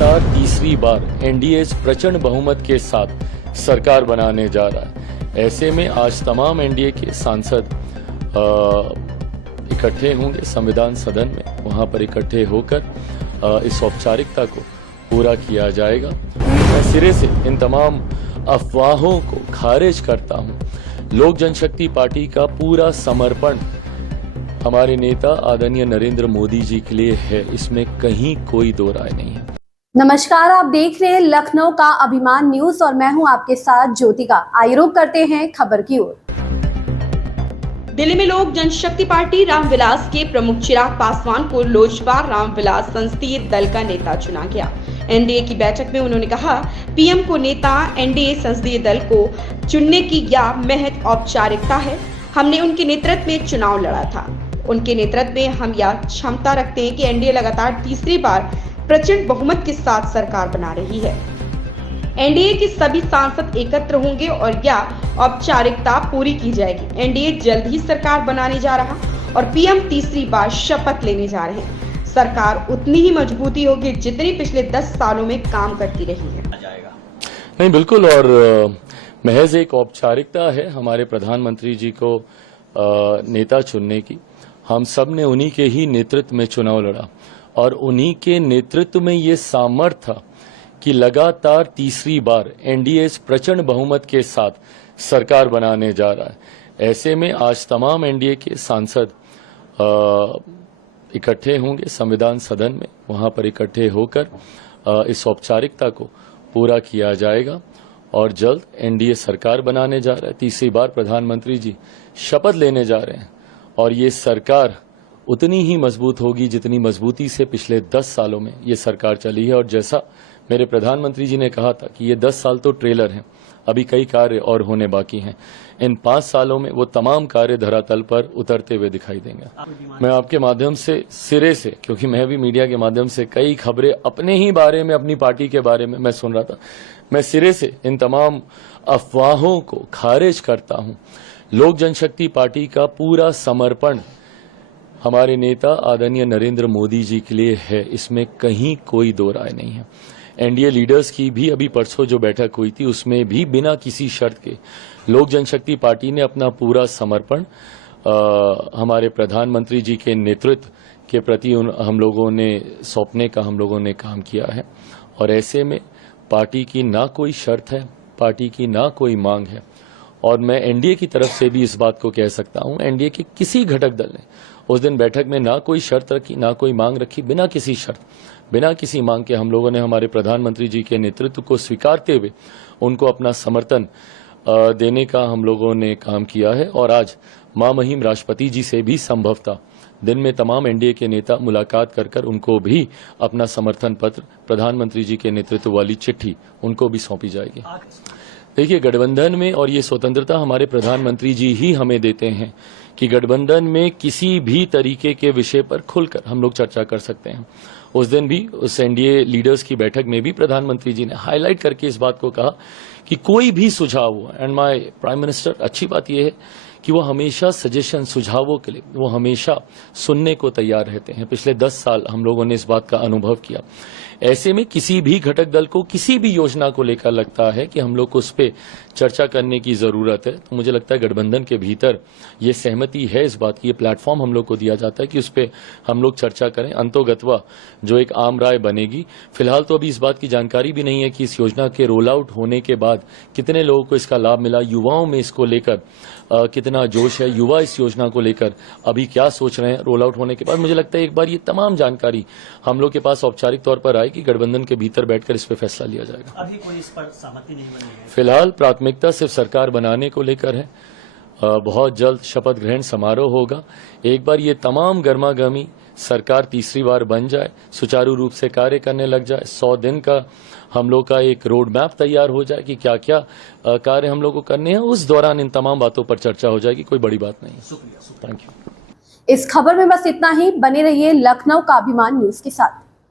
लगातार तीसरी बार एनडीए प्रचंड बहुमत के साथ सरकार बनाने जा रहा है। ऐसे में आज तमाम एनडीए के सांसद इकट्ठे होंगे संविधान सदन में। वहां पर इकट्ठे होकर इस औपचारिकता को पूरा किया जाएगा। मैं सिरे से इन तमाम अफवाहों को खारिज करता हूं। लोक जनशक्ति पार्टी का पूरा समर्पण हमारे नेता आदरणीय नरेंद्र मोदी जी के लिए है, इसमें कहीं कोई दो राय नहीं है। नमस्कार, आप देख रहे हैं लखनऊ का अभिमान न्यूज और मैं हूं आपके साथ ज्योतिका। आइए रुक करते हैं खबर की ओर। दिल्ली में लोक जनशक्ति पार्टी रामविलास के प्रमुख चिराग पासवान को लोजपा रामविलास संसदीय दल का नेता चुना गया। एनडीए की बैठक में उन्होंने कहा, पीएम को नेता एनडीए संसदीय दल को चुनने की यह महज औपचारिकता है। हमने उनके नेतृत्व में चुनाव लड़ा था। उनके नेतृत्व में हम यह क्षमता रखते हैं कि एनडीए लगातार तीसरी बार प्रचंड बहुमत के साथ सरकार बना रही है। एनडीए के सभी सांसद एकत्र होंगे और यह औपचारिकता पूरी की जाएगी। एनडीए जल्द ही सरकार बनाने जा रहा और पीएम तीसरी बार शपथ लेने जा रहे हैं। सरकार उतनी ही मजबूती होगी जितनी पिछले 10 सालों में काम करती रही है। नहीं, बिल्कुल, और महज एक औपचारिकता है हमारे प्रधानमंत्री जी को नेता चुनने की। हम सब ने उन्हीं के ही नेतृत्व में चुनाव लड़ा और उन्हीं के नेतृत्व में ये सामर्थ्य था कि लगातार तीसरी बार एनडीए प्रचंड बहुमत के साथ सरकार बनाने जा रहा है। ऐसे में आज तमाम एनडीए के सांसद इकट्ठे होंगे संविधान सदन में। वहां पर इकट्ठे होकर इस औपचारिकता को पूरा किया जाएगा और जल्द एनडीए सरकार बनाने जा रहा है। तीसरी बार प्रधानमंत्री जी शपथ लेने जा रहे हैं और ये सरकार उतनी ही मजबूत होगी जितनी मजबूती से पिछले 10 सालों में ये सरकार चली है। और जैसा मेरे प्रधानमंत्री जी ने कहा था कि ये 10 साल तो ट्रेलर हैं, अभी कई कार्य और होने बाकी हैं। इन 5 सालों में वो तमाम कार्य धरातल पर उतरते हुए दिखाई देंगे। मैं आपके माध्यम से सिरे से, क्योंकि मैं भी मीडिया के माध्यम से कई खबरें अपने ही बारे में, अपनी पार्टी के बारे में मैं सुन रहा था, मैं सिरे से इन तमाम अफवाहों को खारिज करता हूं। लोक जनशक्ति पार्टी का पूरा समर्पण हमारे नेता आदरणीय नरेंद्र मोदी जी के लिए है, इसमें कहीं कोई दो राय नहीं है। एनडीए लीडर्स की भी अभी परसों जो बैठक हुई थी उसमें भी बिना किसी शर्त के लोक जनशक्ति पार्टी ने अपना पूरा समर्पण हमारे प्रधानमंत्री जी के नेतृत्व के प्रति हम लोगों ने सौंपने का हम लोगों ने काम किया है। और ऐसे में पार्टी की ना कोई शर्त है, पार्टी की ना कोई मांग है। और मैं एनडीए की तरफ से भी इस बात को कह सकता हूं, एनडीए के किसी घटक दल ने उस दिन बैठक में ना कोई शर्त रखी, ना कोई मांग रखी। बिना किसी शर्त, बिना किसी मांग के हम लोगों ने हमारे प्रधानमंत्री जी के नेतृत्व को स्वीकारते हुए उनको अपना समर्थन देने का हम लोगों ने काम किया है। और आज महामहिम राष्ट्रपति जी से भी संभवतः दिन में तमाम एनडीए के नेता मुलाकात कर उनको भी अपना समर्थन पत्र, प्रधानमंत्री जी के नेतृत्व वाली चिट्ठी उनको भी सौंपी जाएगी। देखिए, गठबंधन में, और ये स्वतंत्रता हमारे प्रधानमंत्री जी ही हमें देते हैं कि गठबंधन में किसी भी तरीके के विषय पर खुलकर हम लोग चर्चा कर सकते हैं। उस दिन भी उस एनडीए लीडर्स की बैठक में भी प्रधानमंत्री जी ने हाईलाइट करके इस बात को कहा कि कोई भी सुझाव हो, एंड माय प्राइम मिनिस्टर, अच्छी बात यह है कि वो हमेशा सजेशन, सुझावों के लिए वो हमेशा सुनने को तैयार रहते हैं। पिछले 10 साल हम लोगों ने इस बात का अनुभव किया। ऐसे में किसी भी घटक दल को किसी भी योजना को लेकर लगता है कि हम लोग को उस पर चर्चा करने की जरूरत है, तो मुझे लगता है गठबंधन के भीतर ये सहमति है इस बात की, ये प्लेटफॉर्म हम लोग को दिया जाता है कि उस पर हम लोग चर्चा करें। अंतोगत्वा जो एक आम राय बनेगी, फिलहाल तो अभी इस बात की जानकारी भी नहीं है कि इस योजना के रोल आउट होने के बाद कितने लोगों को इसका लाभ मिला, युवाओं में इसको लेकर कितना जोश है, युवा इस योजना को लेकर अभी क्या सोच रहे हैं रोल आउट होने के बाद। मुझे लगता है एक बार ये तमाम जानकारी हम लोग के पास औपचारिक तौर पर आएगी, गठबंधन के भीतर बैठकर इस पर फैसला लिया जाएगा। अभी कोई इस पर सहमति नहीं बनी है। फिलहाल प्राथमिकता सिर्फ सरकार बनाने को लेकर है। बहुत जल्द शपथ ग्रहण समारोह होगा। एक बार ये तमाम गर्मागर्मी सरकार तीसरी बार बन जाए, सुचारू रूप से कार्य करने लग जाए, 100 दिन का हम लोग का एक रोड मैप तैयार हो जाए कि क्या क्या कार्य हम लोग को करने हैं, उस दौरान इन तमाम बातों पर चर्चा हो जाएगी। कोई बड़ी बात नहीं। शुक्रिया। Thank you. इस खबर में बस इतना ही। बने रहिए लखनऊ का अभिमान न्यूज के साथ।